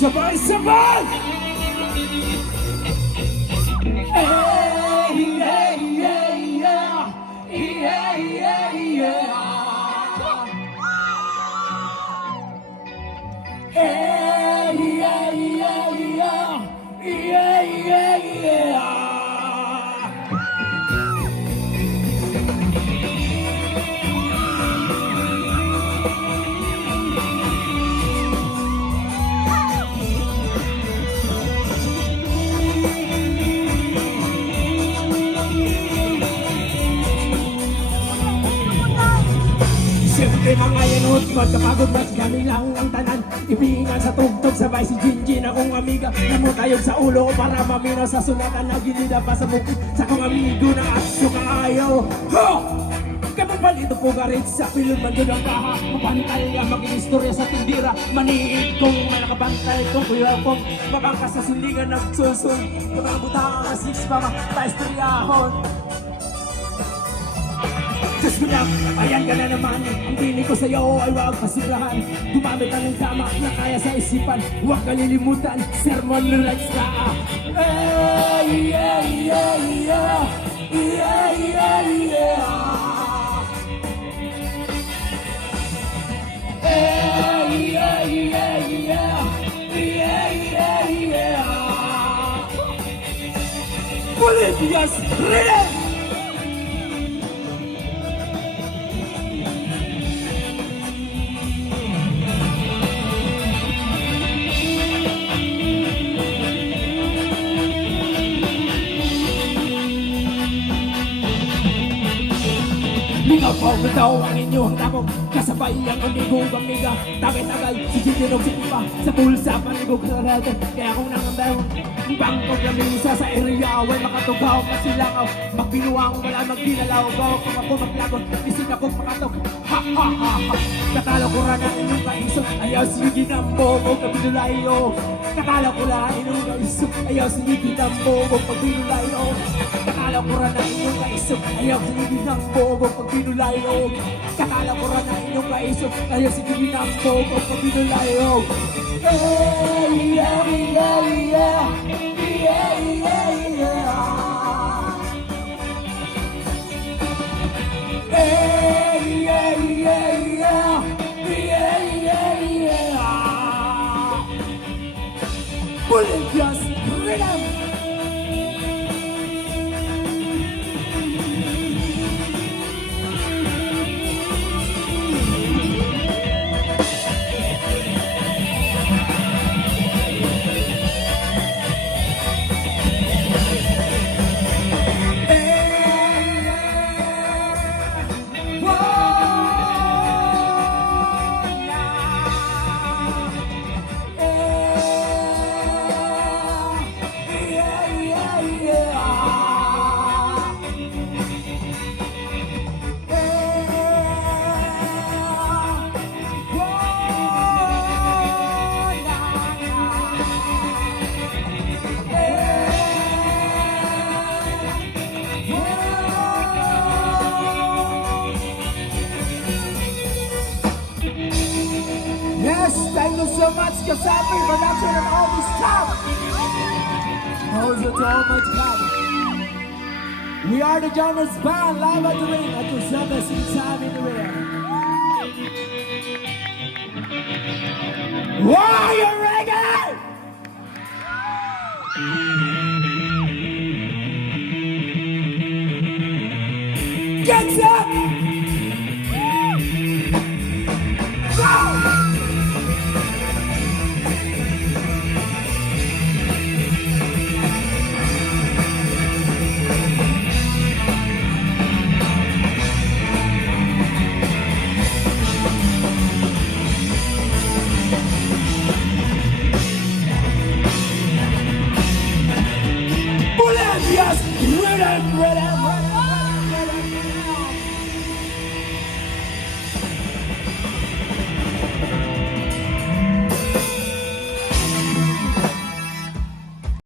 Sabay-sabay! Hey, yeah, yeah, yeah. Yeah, yeah, yeah. Hey, yeah, yeah, yeah. Yeah, yeah, yeah. Siyempre mga yanot, magkapagod mas galing lang ang tanan. Ibingan sa tugtog, sabay si Jinjin akong amiga. Namutayog sa ulo ko para maminaw sa sunatan. Nagilida pa sa bukid sa kong amigo na aso kaayaw. Ho! Kapapalito po garit sa pilon magod ang kaha. Mapantay nga maging istorya sa tindira. Maniid kong may nakabantay kong kuya kong mabangka sa silingan nagsusun. Kapabutang ang six pa matay istoryahon. Diyos mo lang, ayan ka na naman. Ang piling ko sa'yo ay huwag pasilahan. Gumamit ka ng tama na kaya sa isipan. Huwag kalilimutan, sermon ng lifestyle. Hey, yeah, yeah, yeah. Yeah, yeah, yeah. Hey, yeah, yeah, yeah. Yeah, yeah, yeah. Bolivia's rhythm! Mingaw po bitaw ang inyong tapong kasabay ang amigong amiga. Tagay-tagay, si Jinjinog si Pipa sa pulsa panigog sa natin. Kaya kung nangambaw bangkog na minsa sa area away makatugaw masilangaw. Magbinuwang wala magginalaw gaw. Kung ako maglagot, isig akong makatok. Ha ha ha ha. Katalo ko rin ang inyong kaisok. Ayaw sige ng bobo kabinulayo. Katalo ko rin inyong kaisok. Ayaw sige ng bobo kabinulayo. Katalo ko rin ang inyong kaisok. Ayaw sige ng bobo kabinulayo. Katalo ko rin ang inyong kaisok. Ayaw sige ng bobo kabinulayo. Hey, yeah, yeah, yeah. Yeah, yeah, yeah. Hey, yeah, yeah, yeah. Yeah, yeah, yeah. Bolivia's rhythm. Yes, thank you so much, Kasapi, production and all this stuff. Also to all my club. We are the Jonas Band, live at the ring at the service in time in the ring. Wow, you ready? Get up! Go! Bolivia's rhythm, rhythm, rhythm.